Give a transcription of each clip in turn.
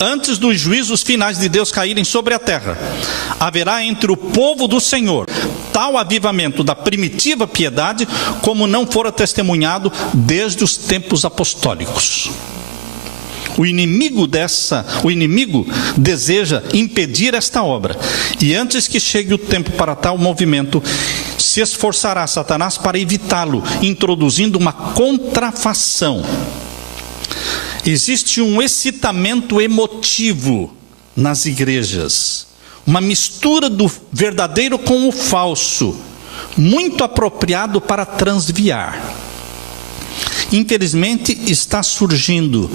antes dos juízos finais de Deus caírem sobre a terra, haverá entre o povo do Senhor tal avivamento da primitiva piedade como não fora testemunhado desde os tempos apostólicos. O inimigo deseja impedir esta obra, e antes que chegue o tempo para tal movimento, se esforçará Satanás para evitá-lo, introduzindo uma contrafação. Existe um excitamento emotivo nas igrejas, uma mistura do verdadeiro com o falso, muito apropriado para transviar. Infelizmente está surgindo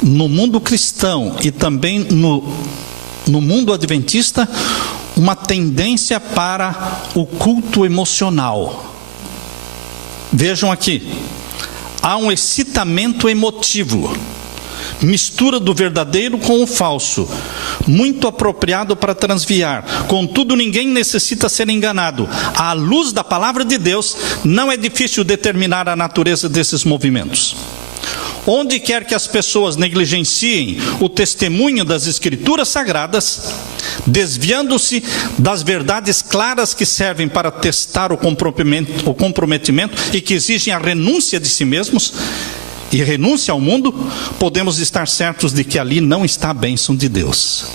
no mundo cristão e também no mundo adventista uma tendência para o culto emocional. Vejam aqui, há um excitamento emotivo, mistura do verdadeiro com o falso, muito apropriado para transviar. Contudo, ninguém necessita ser enganado. À luz da palavra de Deus, não é difícil determinar a natureza desses movimentos. Onde quer que as pessoas negligenciem o testemunho das Escrituras Sagradas, desviando-se das verdades claras que servem para testar o comprometimento e que exigem a renúncia de si mesmos e renúncia ao mundo, podemos estar certos de que ali não está a bênção de Deus.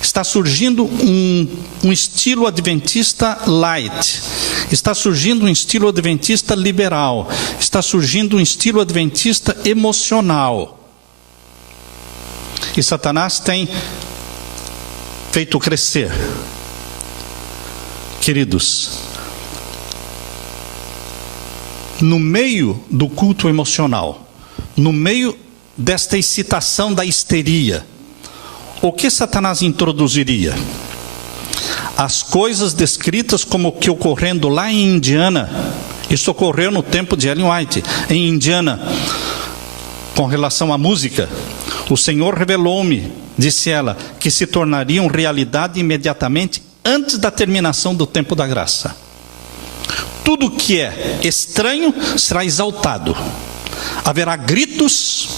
Está surgindo um estilo adventista light, está surgindo um estilo adventista liberal, está surgindo um estilo adventista emocional. E Satanás tem feito crescer. Queridos, no meio do culto emocional, no meio desta excitação da histeria, o que Satanás introduziria? As coisas descritas como que ocorrendo lá em Indiana. Isso ocorreu no tempo de Ellen White, em Indiana, com relação à música. O Senhor revelou-me, disse ela, que se tornariam realidade imediatamente antes da terminação do tempo da graça. Tudo que é estranho será exaltado. Haverá gritos,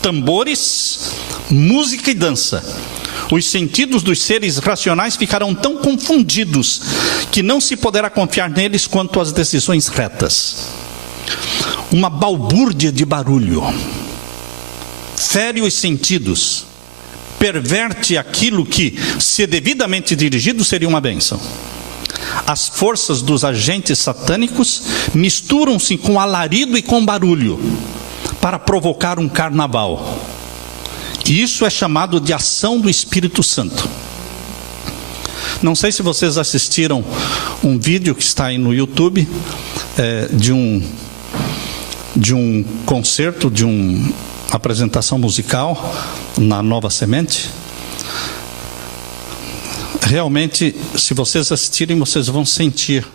tambores, música e dança. Os sentidos dos seres racionais ficarão tão confundidos que não se poderá confiar neles quanto às decisões retas. Uma balbúrdia de barulho fere os sentidos, perverte aquilo que, se devidamente dirigido, seria uma bênção. As forças dos agentes satânicos misturam-se com alarido e com barulho para provocar um carnaval. E isso é chamado de ação do Espírito Santo. Não sei se vocês assistiram um vídeo que está aí no YouTube, de um concerto, de uma apresentação musical na Nova Semente. Realmente, se vocês assistirem, vocês vão sentir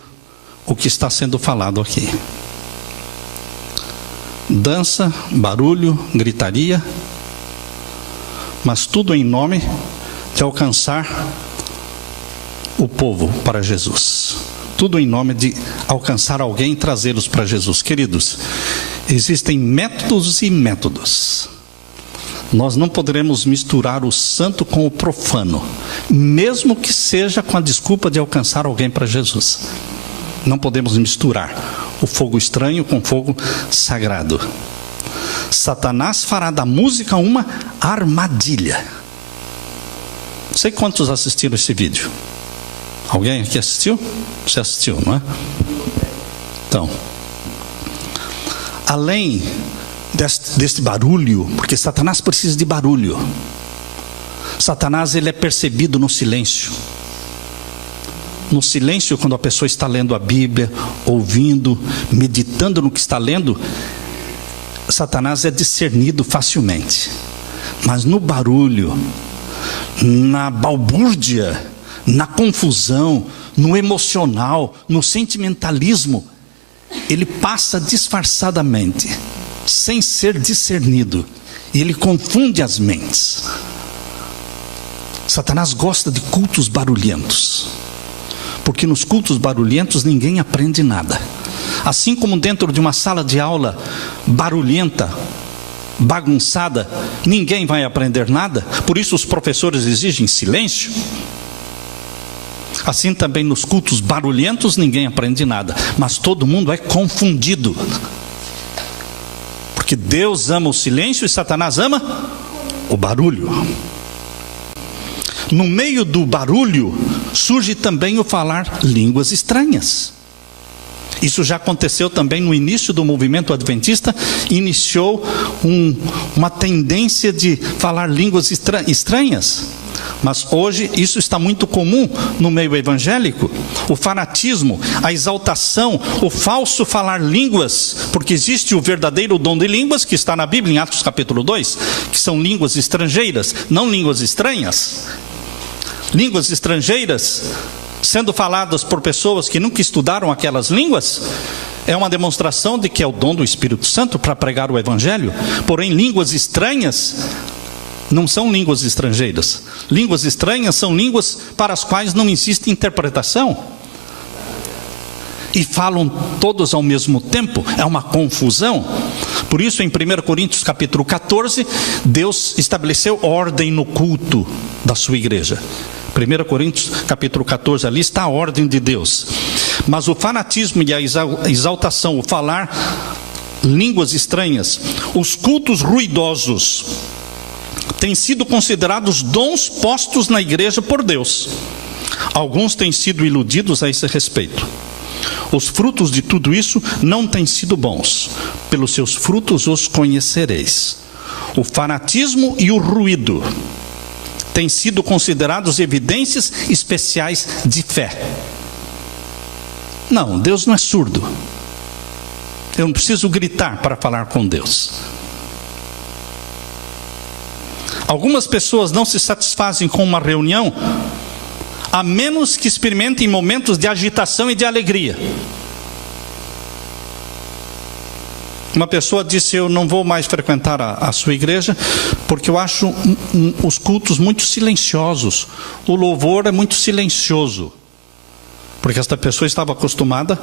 o que está sendo falado aqui. Dança, barulho, gritaria, mas tudo em nome de alcançar o povo para Jesus. Tudo em nome de alcançar alguém e trazê-los para Jesus. Queridos, existem métodos e métodos. Nós não poderemos misturar o santo com o profano, mesmo que seja com a desculpa de alcançar alguém para Jesus. Não podemos misturar o fogo estranho com o fogo sagrado. Satanás fará da música uma armadilha. Não sei quantos assistiram esse vídeo. Alguém aqui assistiu? Você assistiu, não é? Então, além deste barulho, porque Satanás precisa de barulho. Satanás, ele é percebido no silêncio. No silêncio, quando a pessoa está lendo a Bíblia, ouvindo, meditando no que está lendo, Satanás é discernido facilmente. Mas no barulho, na balbúrdia, na confusão, no emocional, no sentimentalismo, ele passa disfarçadamente, sem ser discernido, e ele confunde as mentes. Satanás gosta de cultos barulhentos, porque nos cultos barulhentos ninguém aprende nada. Assim como dentro de uma sala de aula barulhenta, bagunçada, ninguém vai aprender nada. Por isso os professores exigem silêncio. Assim também nos cultos barulhentos ninguém aprende nada, mas todo mundo é confundido. Porque Deus ama o silêncio e Satanás ama o barulho. No meio do barulho surge também o falar línguas estranhas. Isso já aconteceu também no início do movimento adventista. Iniciou uma tendência de falar línguas estranhas. Mas hoje isso está muito comum no meio evangélico. O fanatismo, a exaltação, o falso falar línguas, porque existe o verdadeiro dom de línguas que está na Bíblia, em Atos capítulo 2, que são línguas estrangeiras, não línguas estranhas. Línguas estrangeiras sendo faladas por pessoas que nunca estudaram aquelas línguas, é uma demonstração de que é o dom do Espírito Santo para pregar o Evangelho. Porém, línguas estranhas não são línguas estrangeiras. Línguas estranhas são línguas para as quais não existe interpretação. E falam todos ao mesmo tempo, é uma confusão. Por isso, em 1 Coríntios capítulo 14, Deus estabeleceu ordem no culto da sua igreja. 1 Coríntios capítulo 14, ali está a ordem de Deus. Mas o fanatismo e a exaltação, o falar línguas estranhas, os cultos ruidosos, têm sido considerados dons postos na igreja por Deus. Alguns têm sido iludidos a esse respeito. Os frutos de tudo isso não têm sido bons. Pelos seus frutos os conhecereis. O fanatismo e o ruído têm sido considerados evidências especiais de fé. Não, Deus não é surdo. Eu não preciso gritar para falar com Deus. Algumas pessoas não se satisfazem com uma reunião, a menos que experimentem momentos de agitação e de alegria. Uma pessoa disse: eu não vou mais frequentar a sua igreja, porque eu acho os cultos muito silenciosos. O louvor é muito silencioso. Porque esta pessoa estava acostumada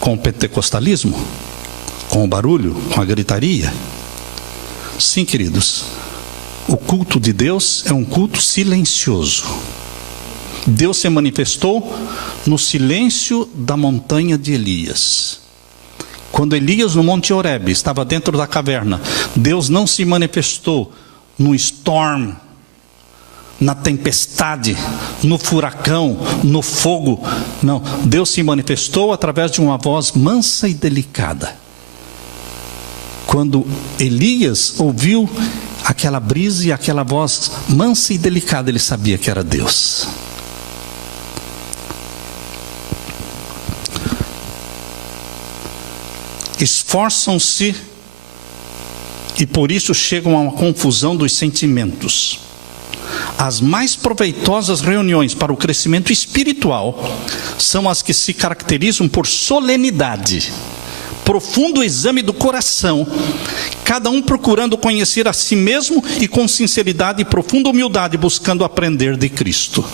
com o pentecostalismo, com o barulho, com a gritaria. Sim, queridos, o culto de Deus é um culto silencioso. Deus se manifestou no silêncio da montanha de Elias. Quando Elias no Monte Horebe estava dentro da caverna, Deus não se manifestou no storm, na tempestade, no furacão, no fogo. Não, Deus se manifestou através de uma voz mansa e delicada. Quando Elias ouviu aquela brisa e aquela voz mansa e delicada, ele sabia que era Deus. Esforçam-se e por isso chegam a uma confusão dos sentimentos. As mais proveitosas reuniões para o crescimento espiritual são as que se caracterizam por solenidade, profundo exame do coração, cada um procurando conhecer a si mesmo e com sinceridade e profunda humildade buscando aprender de Cristo.